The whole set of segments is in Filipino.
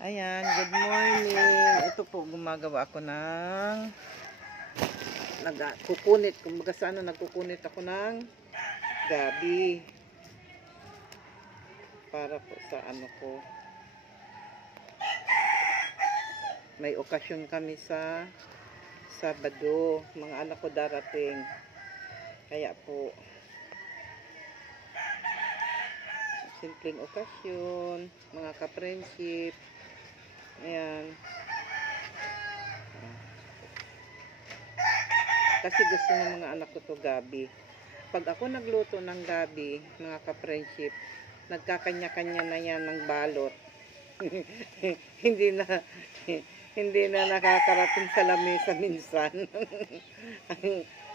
Ayan, good morning. Ito po, gumagawa ako ng kukunit. Kumbaga sa ano, nagkukunit ako ng gabi. Para po sa ano ko. May okasyon kami sa Sabado. Mga anak ko darating. Kaya po, simpleng okasyon, mga ka-friendship. Ayan. Kasi gusto ng mga anak ko to gabi. Pag ako nagluto ng gabi, mga ka-friendship, nagkakanya-kanya na yan ng balot. hindi na nakakarating sa lamesa minsan.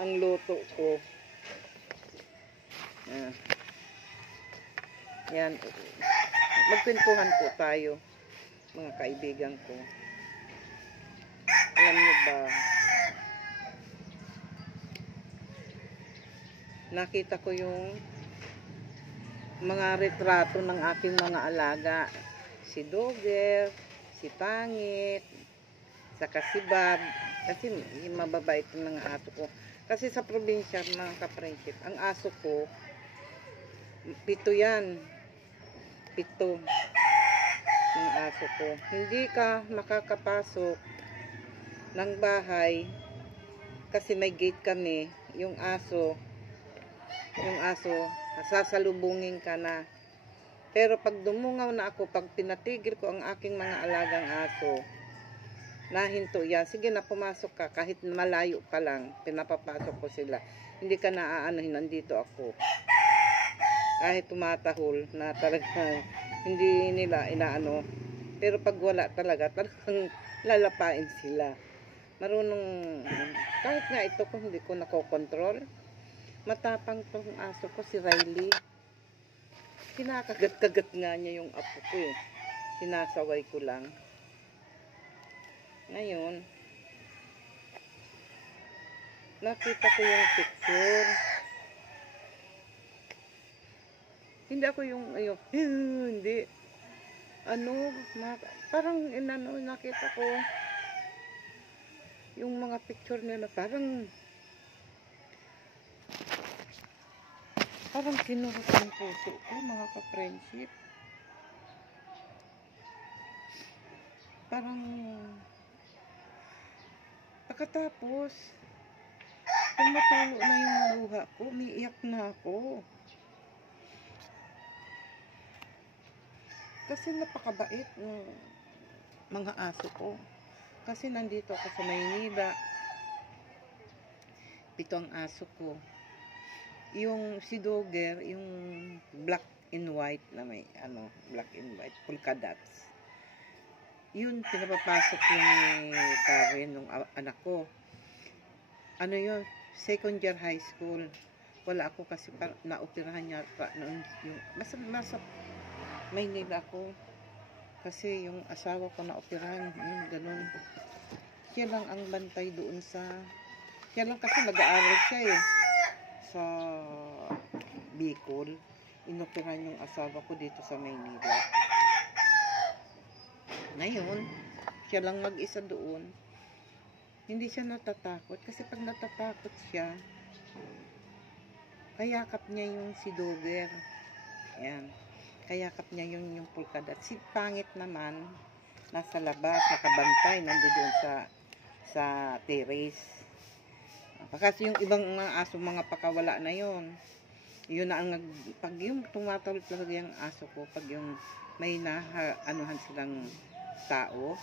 ang luto ko. Yan. Magkwentuhan po tayo, mga kaibigan ko. Alam niyo ba, nakita ko yung mga retrato ng aking mga alaga. Si Dogger, si Pangit, saka si Bob. Kasi mababait yung mga aso ko. Kasi sa probinsya, mga ka-friendship, ang aso ko, 7 yan. 7 mga aso ko. Hindi ka makakapasok ng bahay kasi may gate kami. Yung aso, sasalubungin ka na. Pero pag dumungaw na ako, pag pinatigil ko ang aking mga alagang aso, nahinto yan. Sige na, pumasok ka. Kahit malayo pa lang, pinapapasok ko sila. Hindi ka naaanohin, nandito ako. Kahit tumatahol na talaga, hindi nila inaano. Pero pag wala talagang lalapain sila. Marunong, kahit nga ito kung hindi ko nakokontrol. Matapang tong aso ko, si Riley. Kinakagat-kagat nga niya yung apo ko eh. Sinasaway ko lang. Ngayon, nakita ko yung picture. Hindi ako yung, hindi. Parang nakita ko yung mga picture nila, parang kinuhot ng puso ko, mga ka-friendship. Parang pagkatapos tumutulo na yung luha ko, umiiyak na ako. Kasi napakabait ng mga aso ko. Kasi nandito ako sa Maynila. 7 ang aso ko. Yung si Dogger, yung black and white na may black and white, polka dots. Yun, pinapapasok yung Karen ng anak ko. Yun, second year high school. Wala ako kasi naoperahan niya noon yung nasa Maynila ako. Kasi yung asawa ko naoperahan, yun, ganun. Siya lang ang bantay doon siya lang kasi nag-aaral siya eh. Sa Bicol, inoperahan yung asawa ko dito sa Maynila. Ngayon, siya lang mag-isa doon. Hindi siya natatakot kasi pag natatakot siya, kayakap niya yung si Dogger. Ayan. Kayakap niya yung polka dot. Si Pangit naman, nasa labas, nakabantay, nandoon sa terrace. Kasi yung ibang mga aso, mga pakawala na yon. Yun na ang pag yung tumatawid talaga yung aso ko, pag yung may anuhan silang tao,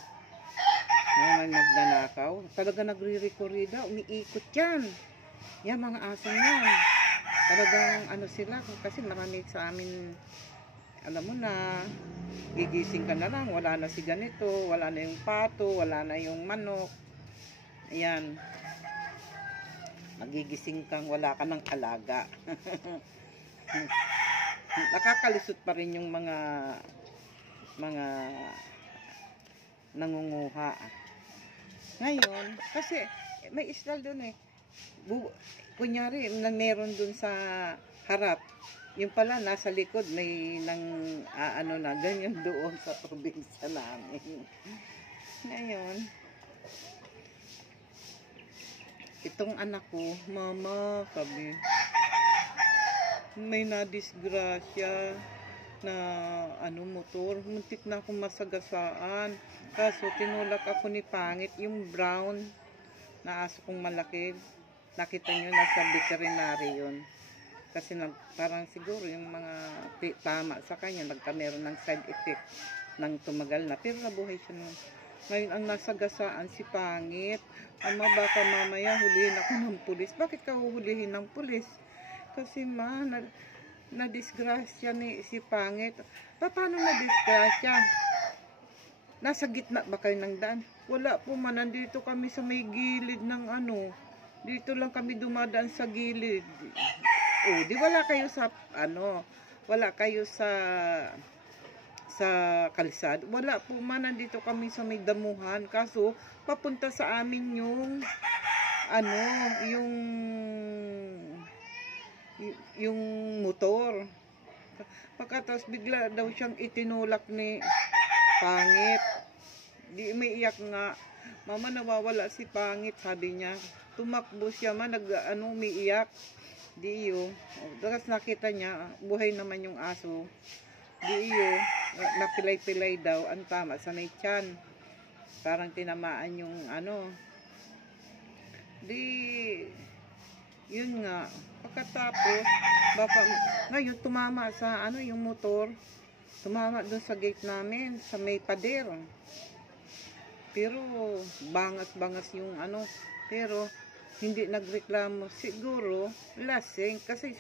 may magnanakaw, talaga nagre-recorrida, umiikot yan. Yan mga aso yan. Talagang sila, kasi marami sa amin, alam mo na, gigising ka na lang, wala na si ganito, wala na yung pato, wala na yung manok. Ayan. Magigising kang wala ka ng alaga. Nakakalisot pa rin yung mga nangunguha. Ngayon, kasi may istal doon eh. Kunyari, meron doon sa harap. Yung pala, nasa likod, may nang, ano na, ganyan doon sa probinsya namin. Ngayon, itong anak ko, mama, sabi, may nadisgrasya na ano motor, muntik na akong masagasaan. Kaso tinulak ako ni Pangit, yung brown na aso kong malaki. Nakita nyo, nasa veterinary yun. Kasi parang siguro yung mga tama sa kanya, meron ng side effect nang tumagal na. Pero nabuhay siya nun. Ngayon ang nasagasaan si Pangit. Ama, baka mamaya hulihin ako ng pulis. Bakit ka huhulihin ng pulis? Kasi na-disgrasya si Pangit. Paano na-disgrasya? Nasa gitna ba kayo ng daan? Wala po man, nandito kami sa may gilid ng ano. Dito lang kami dumadaan sa gilid. Oh, di wala kayo sa ano, wala kayo sa kalsada. Wala po man, nandito kami sa may damuhan. Kaso papunta sa amin yung ano, yung motor. Pagkatapos bigla daw siyang itinulak ni Pangit. Di umiiyak nga. Mama, nawawala si Pangit, sabi niya. Tumakbo siya man, umiiyak. Di iyo. Tapos nakita niya, buhay naman yung aso. Di iyo, napilay-pilay daw. Ang tama, sa may tiyan. Parang tinamaan yung ano. Di, yun nga. Pagkatapos, baka, ngayon tumama sa ano, yung motor. Tumama doon sa gate namin, sa may pader. Pero, bangas-bangas yung ano. Pero, hindi nagreklamo. Siguro, lasing. Kasi,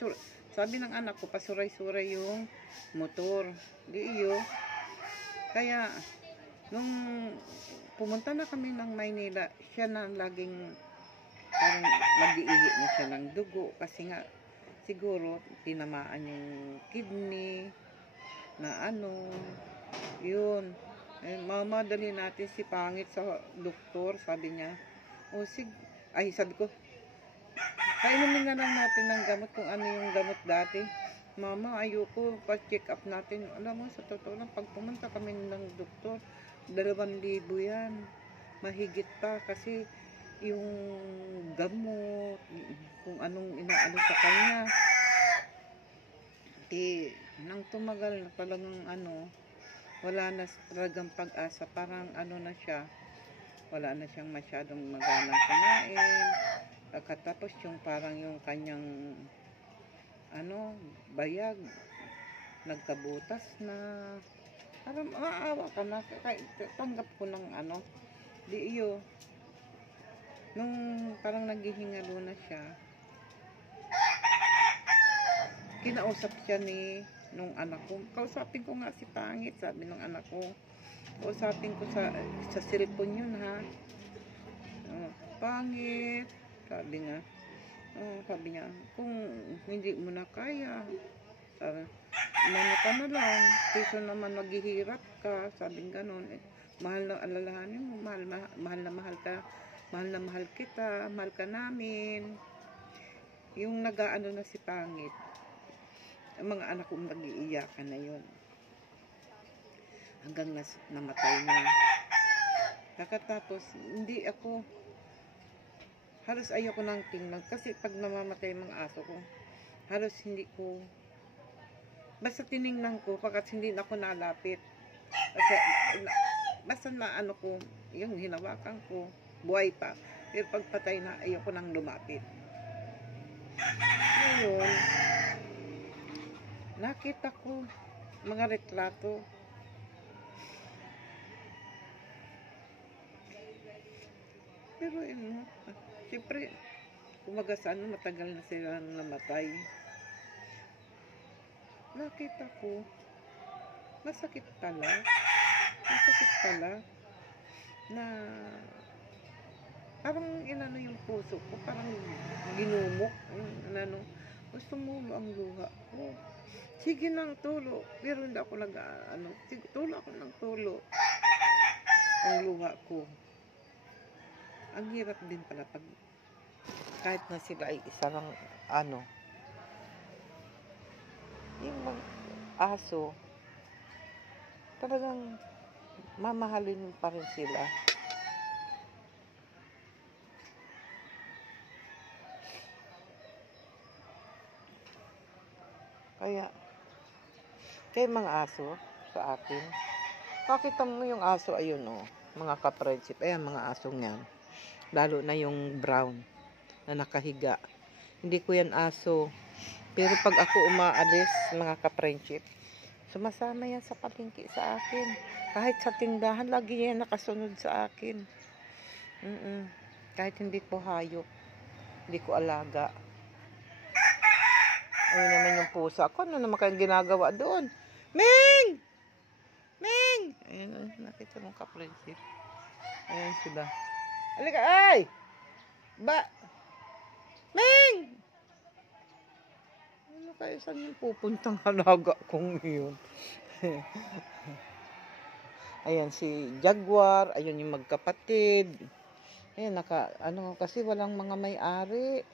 sabi ng anak ko, pasuray-suray yung motor. Di iyo. Kaya, nung pumunta na kami ng Maynila, siya na laging parang mag-iihi na siya ng dugo. Kasi nga, siguro, tinamaan yung kidney, na ano, yun. Eh, mama, dali natin si Pangit sa doktor, sabi niya. O, sabi ko, painumin na lang natin ng gamot kung ano yung gamot dati. Mama, ayoko, pa-check up natin. Alam mo, sa totoo lang, pag pumunta kami ng doktor, 2,000 yan. Mahigit pa kasi yung gamot, kung anong inaano sa kanya. Nang tumagal na talagang ano, wala na talagang pag-asa. Parang ano na siya, wala na siyang masyadong maganang kumain. Pagkatapos yung parang yung kanyang ano, bayag, nagkabutas na. Parang maawa ka na, tanggap ko ng ano. Di iyo, nung parang naghihingalo na siya, kinausap siya nung anak ko. Kausapin ko nga si Pangit, sabi nung anak ko. Kausapin ko sa cellphone yun, ha. Pangit, sabi nga. Sabi niya, kung hindi mo na kaya, sabi, umano ka na lang, kaysa naman maghihirap ka, sabi ganon. Mahal na alalahanin mo, mahal na mahal ka, mahal na mahal kita, mahal ka namin. Yung nag-aano na si Pangit, ang mga anak kong nag-iiyakan na yun. Hanggang namatay na. Kakatapos, hindi ako, halos ayoko nang tingnan. Kasi pag namamatay mga aso ko, halos hindi ko, basta tiningnan ko, pagkat hindi na ako nalapit. Kasi, basta na ano ko, yung hinawakan ko, buhay pa. Pero pagpatay na, ayoko nang lumapit. Ngayon, nakita ko mga retrato. Pero yun, siyempre, kumaga sa ano, matagal na sila namatay. Nakita ko, masakit pala, na parang inano yung puso ko, parang ginumok, inano, gusto mo ang luha ko. Sige nang tulo, pero hindi ako sige, tulo ako ng tulo. Ang luha ko. Ang hirap din pala pag kahit na sila ay isa lang ano. Yung mga aso, talagang mamahalin pa rin sila. Kaya mga aso sa akin, pakita mo yung aso, ayun o, mga ka-friendship, ayan mga asong yan, lalo na yung brown na nakahiga. Hindi ko yan aso, pero pag ako umaalis mga ka-friendship, sumasama yan sa palengke sa akin. Kahit sa tindahan, lagi yan nakasunod sa akin. Kahit hindi ko hayop, hindi ko alaga. Ayun naman yung pusa ko. Ano naman kayong ginagawa doon? Ming! Ming! Ayun, nakita mong ka-friendship. Ayun sila. Halika, ay! Ming! Ano kayo, saan yung pupuntang halaga kong yun? Ayan si Jaguar, ayun yung magkapatid. Ayan, kasi walang mga may-ari.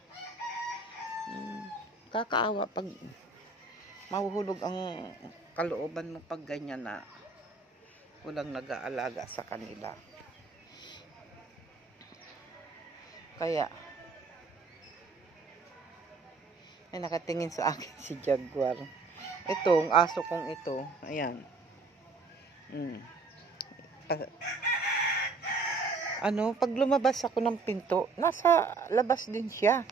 Kakaawa pag mahuhulog ang kalooban mo pag ganyan na walang nag-aalaga sa kanila. Kaya, ay nakatingin sa akin si Jaguar. Itong aso kong ito, ayan. Pag lumabas ako ng pinto, nasa labas din siya.